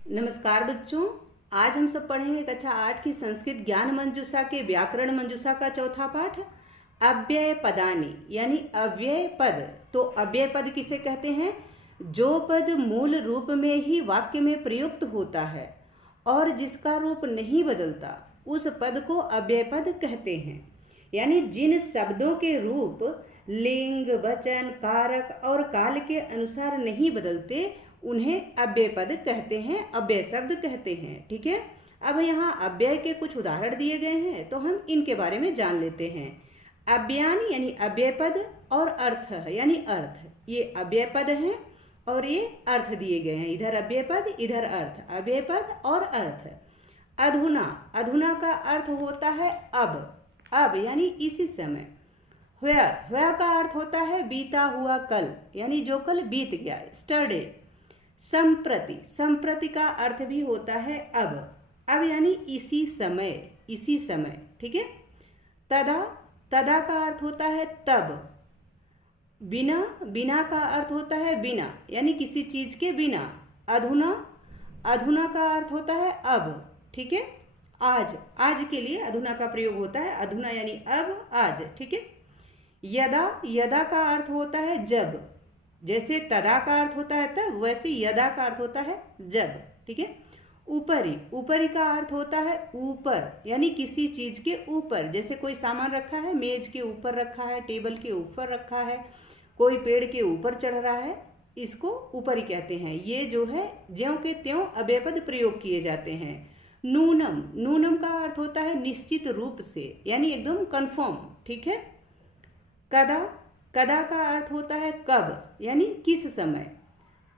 नमस्कार बच्चों। आज हम सब पढ़ेंगे कक्षा 8 की संस्कृत ज्ञान मंजूषा के व्याकरण मंजूषा का चौथा पाठ अव्यय पदानि यानी अव्यय पद। तो अव्यय पद किसे कहते हैं? जो पद मूल रूप में ही वाक्य में प्रयुक्त होता है और जिसका रूप नहीं बदलता उस पद को अव्यय पद कहते हैं। यानी जिन शब्दों के रूप लिंग, वचन, कारक और काल के अनुसार नहीं बदलते उन्हें अव्यय पद कहते हैं, अव्यय शब्द कहते हैं। ठीक है, अब यहाँ अव्यय के कुछ उदाहरण दिए गए हैं तो हम इनके बारे में जान लेते हैं। अव्ययान यानी अव्यय पद और अर्थ यानी अर्थ, ये अव्यय पद हैं और ये अर्थ दिए गए हैं। इधर अव्यय पद, इधर अर्थ, अव्यय पद और अर्थ। अधुना, अधुना का अर्थ होता है अब यानी इसी समय। हुआ का अर्थ होता है बीता हुआ कल यानी जो कल बीत गया, स्टरडे। संप्रति, संप्रति का अर्थ भी होता है अब यानी इसी समय, इसी समय। ठीक है। तदा, तदा का अर्थ होता है तब। बिना, बिना का अर्थ होता है बिना यानी किसी चीज के बिना। अधुना, अधुना का अर्थ होता है अब। ठीक है, आज, आज के लिए अधुना का प्रयोग होता है। अधुना यानी अब, आज। ठीक है। यदा, यदा का अर्थ होता है जब। जैसे तदा का अर्थ होता है तब, वैसे यदा का अर्थ होता है जब। ठीक है। ऊपरी, ऊपरी का अर्थ होता है ऊपर यानी किसी चीज के ऊपर। जैसे कोई सामान रखा है, मेज के ऊपर रखा है, टेबल के ऊपर रखा है, कोई पेड़ के ऊपर चढ़ रहा है, इसको ऊपरी कहते हैं। ये जो है ज्यों के त्यों अव्यय पद प्रयोग किए जाते हैं। नूनम, नूनम का अर्थ होता है निश्चित रूप से यानी एकदम कन्फर्म। ठीक है। कदा, कदा का अर्थ होता है कब यानी किस समय।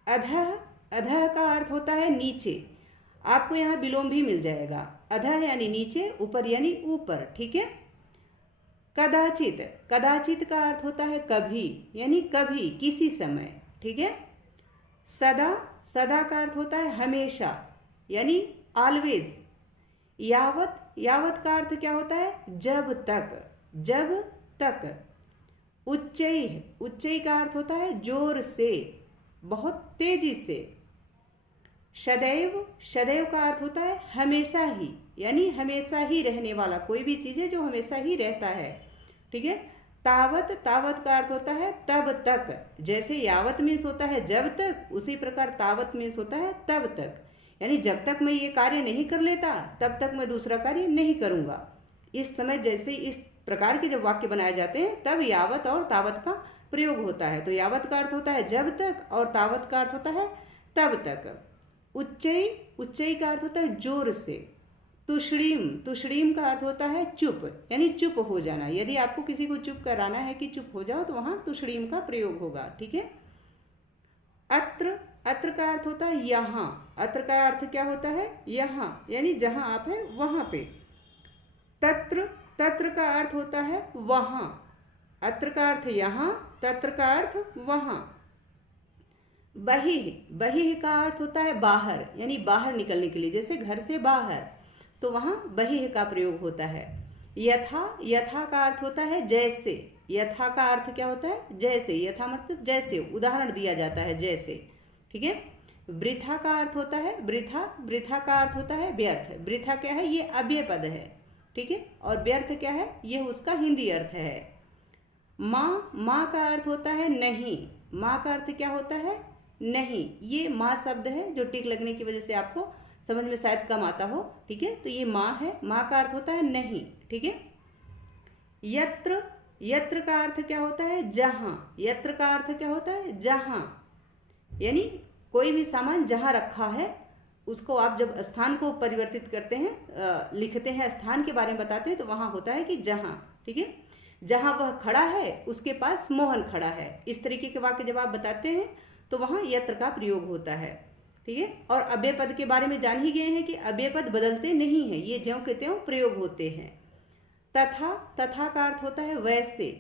अधः, अधः का अर्थ होता है नीचे। आपको यहाँ विलोम भी मिल जाएगा। अधः यानी नीचे, ऊपर यानी ऊपर। ठीक है। कदाचित, कदाचित का अर्थ होता है कभी यानी कभी, किसी समय। ठीक है। सदा, सदा का अर्थ होता है हमेशा यानी ऑलवेज। यावत, यावत का अर्थ क्या होता है? जब तक, जब तक। उच्चई, उच्चई का अर्थ होता है जोर से, बहुत तेजी से। सदैव, सदैव का अर्थ होता है हमेशा ही यानी हमेशा ही रहने वाला, कोई भी चीज है जो हमेशा ही रहता है। ठीक है। तावत, तावत का अर्थ होता है तब तक। जैसे यावत मीन्स होता है जब तक, उसी प्रकार तावत मीन्स होता है तब तक यानी जब तक मैं ये कार्य नहीं कर लेता तब तक मैं दूसरा कार्य नहीं करूंगा। इस समय जैसे इस प्रकार के जब वाक्य बनाए जाते हैं तब यावत और तावत का प्रयोग होता है। तो यावत का अर्थ होता है जब तक और तावत का अर्थ होता है तब तक। उच्चई, उच्चई का अर्थ होता है जोर से। तुषड़ीम, तुषड़ीम का अर्थ होता है चुप यानी चुप हो जाना। यदि आपको किसी को चुप कराना है कि चुप हो जाओ तो वहां तुषड़ीम का प्रयोग होगा। ठीक है। अत्र, अत्र का अर्थ होता है यहाँ। अत्र का अर्थ क्या होता है? यहाँ यानी जहां आप हैं वहां पे। तत्र, तत्र का अर्थ होता है वहां। अत्र का अर्थ यहाँ, तत्र का अर्थ वहां। बहिः, बहिः का अर्थ होता है बाहर यानी बाहर निकलने के लिए, जैसे घर से बाहर, तो वहां बहिः का प्रयोग होता है। यथा, यथा का अर्थ होता है जैसे। यथा का अर्थ क्या होता है? जैसे। यथा मतलब जैसे, उदाहरण दिया जाता है जैसे। ठीक है। वृथा का अर्थ होता है वृथा, वृथा का अर्थ होता है व्यर्थ। वृथा क्या है? ये अव्यय पद है। ठीक है। और व्यर्थ क्या है? ये उसका हिंदी अर्थ है। माँ, माँ का अर्थ होता है नहीं। माँ का अर्थ क्या होता है? नहीं। ये माँ शब्द है जो टिक लगने की वजह से आपको समझ में शायद कम आता हो। ठीक है। तो ये माँ है, माँ का अर्थ होता है नहीं। ठीक है। यत्र, यत्र का अर्थ क्या होता है? जहाँ। यत्र का अर्थ क्या होता है? जहाँ यानी कोई भी सामान जहाँ रखा है उसको आप जब स्थान को परिवर्तित करते हैं, लिखते हैं, स्थान के बारे में बताते हैं तो वहां होता है कि जहां। ठीक है। जहां वह खड़ा है उसके पास मोहन खड़ा है। इस तरीके के वाक्य जब आप बताते हैं तो वहां यत्र का प्रयोग होता है। ठीक है। और अव्यय पद के बारे में जान ही गए हैं कि अव्यय पद बदलते नहीं है, ये ज्यों के त्यों प्रयोग होते हैं। तथा, तथा का अर्थ होता है वैसे।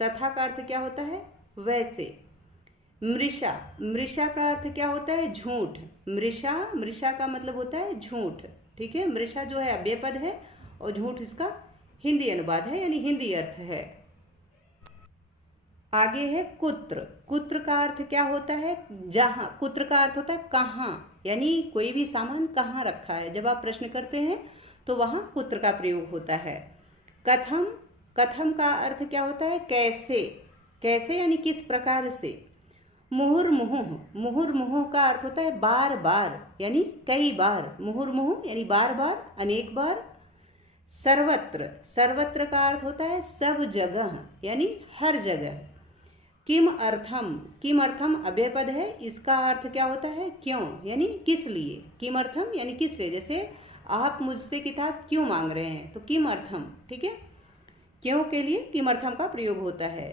तथा का अर्थ क्या होता है? वैसे। मृषा, मृषा का अर्थ क्या होता है? झूठ। मृषा, मृषा का मतलब होता है झूठ। ठीक है। मृषा जो है अव्यय पद है और झूठ इसका हिंदी अनुवाद है यानी हिंदी अर्थ है। आगे है कुत्र। कुत्र का अर्थ क्या होता है? जहाँ। कुत्र का अर्थ होता है कहाँ, यानी कोई भी सामान कहाँ रखा है। जब आप प्रश्न करते हैं तो वहाँ कुत्र का प्रयोग होता है। कथम। कथम का अर्थ क्या होता है? कैसे। कैसे यानी किस प्रकार से। मुहुर्मुहुः। मुहुर्मुहुः का अर्थ होता है बार बार, यानी कई बार। मुहुर्मुहुः यानी बार बार, अनेक बार। सर्वत्र। सर्वत्र का अर्थ होता है सब जगह, यानी हर जगह। किम अर्थम। किम अर्थम अव्यय पद है, इसका अर्थ क्या होता है? क्यों, यानी किस लिए। किम अर्थम यानी किस लिए। जैसे आप मुझसे किताब क्यों मांग रहे हैं, तो किम अर्थम, ठीक है। क्यों के लिए किम अर्थम का प्रयोग होता है।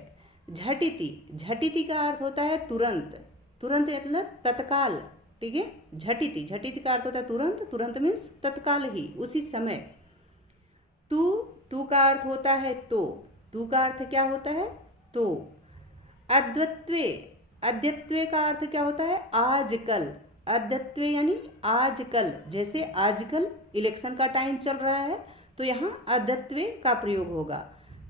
झटिति। झटिति का अर्थ होता है तुरंत। तुरंत मतलब तत्काल, ठीक है। झटिति। झटिति का अर्थ होता है तुरंत। तुरंत मीन्स तत्काल ही, उसी समय। तू। तू का अर्थ होता है तो। तू का अर्थ क्या होता है? तो। अद्यत्वे। अद्यत्वे का अर्थ क्या होता है? आजकल। अद्यत्वे यानी आजकल। जैसे आजकल इलेक्शन का टाइम चल रहा है तो यहाँ अद्यत्वे का प्रयोग होगा।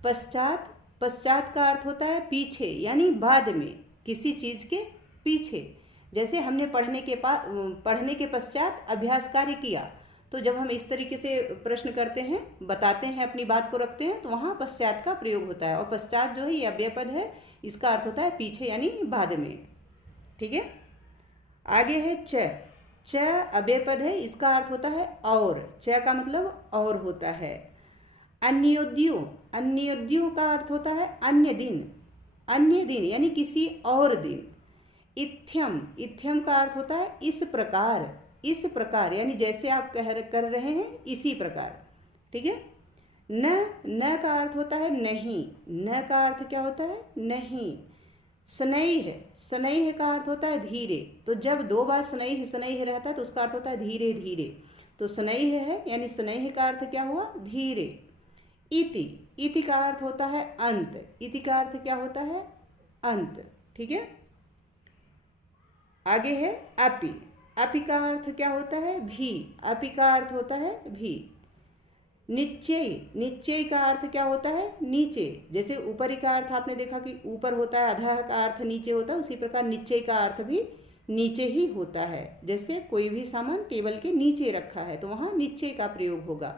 पश्चात। पश्चात का अर्थ होता है पीछे, यानी बाद में, किसी चीज के पीछे। जैसे हमने पढ़ने के पश्चात अभ्यास कार्य किया, तो जब हम इस तरीके से प्रश्न करते हैं, बताते हैं, अपनी बात को रखते हैं, तो वहाँ पश्चात का प्रयोग होता है। और पश्चात जो है ये अव्यय पद है, इसका अर्थ होता है पीछे यानी बाद में, ठीक है। आगे है च। च अव्यय पद है, इसका अर्थ होता है और। च का मतलब और होता है। अन्योद्यो। अन्योद्यो का अर्थ होता है अन्य दिन। अन्य दिन यानी किसी और दिन। इत्थ्यम। इत्थ्यम का अर्थ होता है इस प्रकार। इस प्रकार यानी जैसे आप कर रहे हैं इसी प्रकार, ठीक है। न। न का अर्थ होता है नहीं। न का अर्थ क्या होता है? नहीं। स्नेह। स्नेह का अर्थ होता है धीरे। तो जब दो बार स्नेह स्नेह रहता है तो उसका अर्थ होता है धीरे धीरे। तो स्नेह है यानी स्नेह का अर्थ क्या हुआ? धीरे। इति। इति का अर्थ होता है अंत। इति का अर्थ क्या होता है? अंत, ठीक है। आगे है अपि। अपि का अर्थ क्या होता है? भी। अपि का अर्थ होता है भी। निश्चय। निश्चय का अर्थ क्या होता है? नीचे। जैसे ऊपरी का अर्थ आपने देखा कि ऊपर होता है, अधः का अर्थ नीचे होता है, उसी प्रकार निश्चय का अर्थ भी नीचे ही होता है। जैसे कोई भी सामान टेबल के नीचे रखा है तो वहाँ निश्चय का प्रयोग होगा।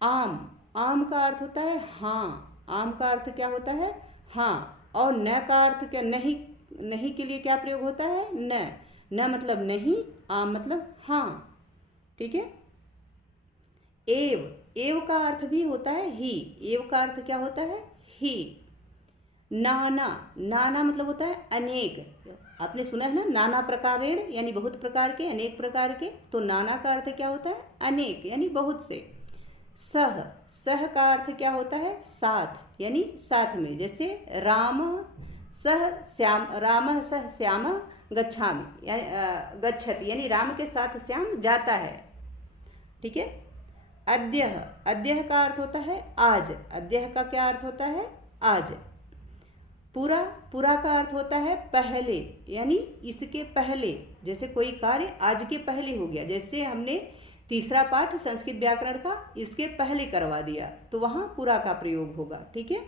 आम। आम का अर्थ होता है हाँ। आम का अर्थ क्या होता है? हाँ। और न का अर्थ क्या? नहीं। नहीं के लिए क्या प्रयोग होता है? न। न मतलब नहीं, आम मतलब हाँ, ठीक है। एव। एव का अर्थ भी होता है ही। एव का अर्थ क्या होता है? ही। नाना। नाना मतलब होता है अनेक। आपने सुना है ना, नाना प्रकारेण यानी बहुत प्रकार के, अनेक प्रकार के। तो नाना का अर्थ क्या होता है? अनेक यानी बहुत से। सह। सह का अर्थ क्या होता है? साथ यानी साथ में। जैसे राम सह श्याम, राम सह श्याम गच्छामि गच्छति, यानी राम के साथ श्याम जाता है, ठीक है। अद्यः। अद्यः का अर्थ होता है आज। अद्यः का क्या अर्थ होता है? आज। पूरा। पूरा का अर्थ होता है पहले, यानी इसके पहले। जैसे कोई कार्य आज के पहले हो गया, जैसे हमने तीसरा पाठ संस्कृत व्याकरण का इसके पहले करवा दिया, तो वहाँ पूरा का प्रयोग होगा, ठीक है।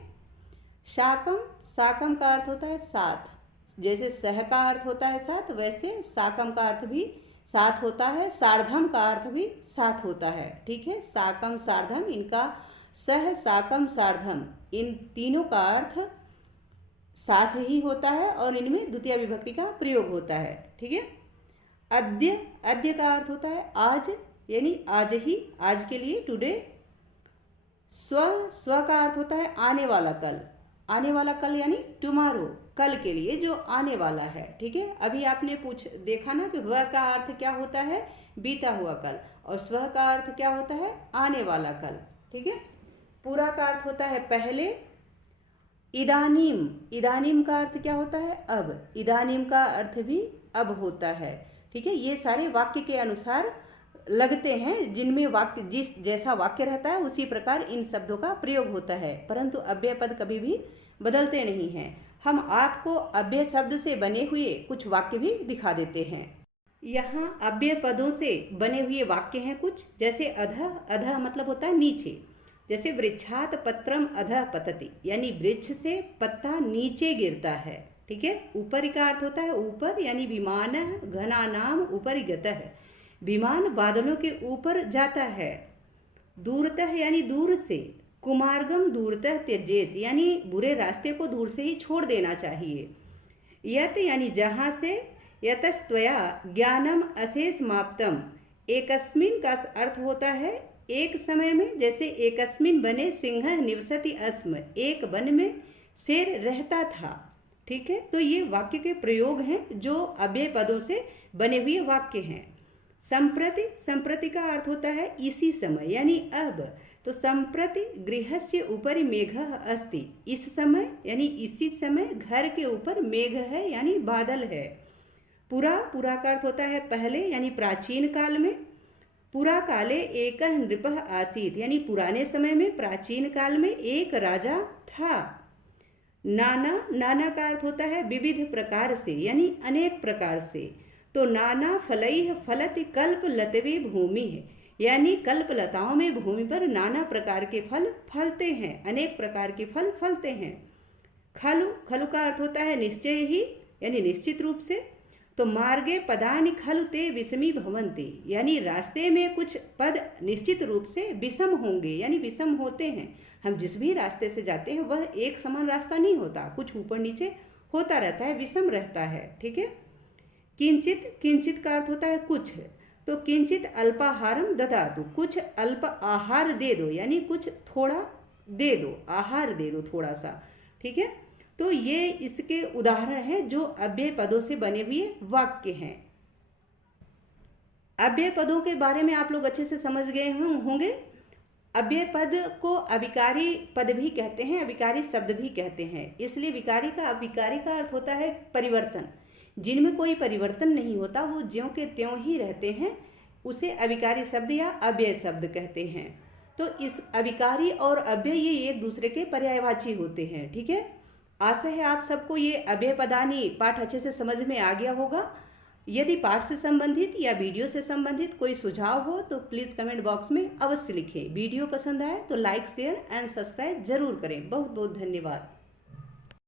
शाकम। साकम का अर्थ होता है साथ। जैसे सह का अर्थ होता है साथ, वैसे साकम का अर्थ भी साथ होता है। सार्धम का अर्थ भी साथ होता है, ठीक है। साकम सार्धम, इनका सह साकम सार्धम, इन तीनों का अर्थ साथ ही होता है और इनमें द्वितीय विभक्ति का प्रयोग होता है, ठीक है। अद्य। अद्य का अर्थ होता है आज, यानी आज ही, आज के लिए, टुडे। स्व। स्व का अर्थ होता है आने वाला कल। आने वाला कल यानी टुमारो, कल के लिए जो आने वाला है, ठीक है। अभी आपने देखा ना कि वह का अर्थ क्या होता है? बीता हुआ कल। और स्व का अर्थ क्या होता है? आने वाला कल, ठीक है। पूरा का अर्थ होता है पहले। इदानीम। इदानीम का अर्थ क्या होता है? अब। इदानीम का अर्थ भी अब होता है, ठीक है। ये सारे वाक्य के अनुसार लगते हैं, जिनमें वाक्य जिस जैसा वाक्य रहता है उसी प्रकार इन शब्दों का प्रयोग होता है, परंतु अव्यय पद कभी भी बदलते नहीं हैं। हम आपको अव्यय शब्द से बने हुए कुछ वाक्य भी दिखा देते हैं। यहाँ अव्यय पदों से बने हुए वाक्य हैं कुछ, जैसे अधः। अधः मतलब होता है नीचे। जैसे वृक्षात पत्रम अधः पतति, यानी वृक्ष से पत्ता नीचे गिरता है। ठीक है, ऊपरी का अर्थ होता है ऊपर, यानी विमान घनानाम उपरि गतः, विमान बादलों के ऊपर जाता है। दूरतः यानी दूर से, कुमार्गम दूरतः त्यजेत, यानी बुरे रास्ते को दूर से ही छोड़ देना चाहिए। यत यानी जहाँ से, यतस्त्वया ज्ञानम अशेष माप्तम, एकस्मिन का अर्थ होता है एक समय में, जैसे एकस्मिन बने सिंह निवसति अस्म, एक वन में शेर रहता था। ठीक है, तो ये वाक्य के प्रयोग हैं जो अव्यय पदों से बने हुए वाक्य हैं। संप्रति, संप्रति का अर्थ होता है इसी समय, यानी अब। तो संप्रति गृहस्य ऊपरी मेघः अस्ति, इस समय यानी इसी समय घर के ऊपर मेघ है, यानी बादल है। पुरा, पुरा का अर्थ होता है पहले, यानी प्राचीन काल में। पुरा काले एकः नृपः आसीत्, यानी पुराने समय में, प्राचीन काल में एक राजा था। नाना, नाना का अर्थ होता है विविध प्रकार से, यानी अनेक प्रकार से। तो नाना फलैः फलति कल्प लतवे भूमि है, यानी कल्प लताओं में भूमि पर नाना प्रकार के फल फलते हैं, अनेक प्रकार के फल फलते हैं। खलु, खलु का अर्थ होता है निश्चय ही, यानी निश्चित रूप से। तो मार्गे पदानि खलु ते विषमी भवन्ति, यानी रास्ते में कुछ पद निश्चित रूप से विषम होंगे, यानी विषम होते हैं। हम जिस भी रास्ते से जाते हैं वह एक समान रास्ता नहीं होता, कुछ ऊपर नीचे होता रहता है, विषम रहता है। ठीक है, किंचित, किंचित का अर्थ होता है कुछ। तो किंचित अल्पाहारम ददातु, कुछ अल्प आहार दे दो, यानी कुछ थोड़ा दे दो, आहार दे दो थोड़ा सा। ठीक है, तो ये इसके उदाहरण हैं जो अव्यय पदों से बने हुए वाक्य हैं। अव्यय पदों के बारे में आप लोग अच्छे से समझ गए होंगे। अव्यय पद को अविकारी पद भी कहते हैं, अविकारी शब्द भी कहते हैं। इसलिए विकारी का, अविकारी का अर्थ होता है परिवर्तन, जिनमें कोई परिवर्तन नहीं होता, वो ज्यों के त्यों ही रहते हैं, उसे अविकारी शब्द या अव्यय शब्द कहते हैं। तो इस अविकारी और अव्यय ये एक दूसरे के पर्यायवाची होते हैं। ठीक है, आशा है आप सबको ये अव्यय पदानी पाठ अच्छे से समझ में आ गया होगा। यदि पाठ से संबंधित या वीडियो से संबंधित कोई सुझाव हो तो प्लीज़ कमेंट बॉक्स में अवश्य लिखें। वीडियो पसंद आए तो लाइक, शेयर एंड सब्सक्राइब जरूर करें। बहुत बहुत धन्यवाद।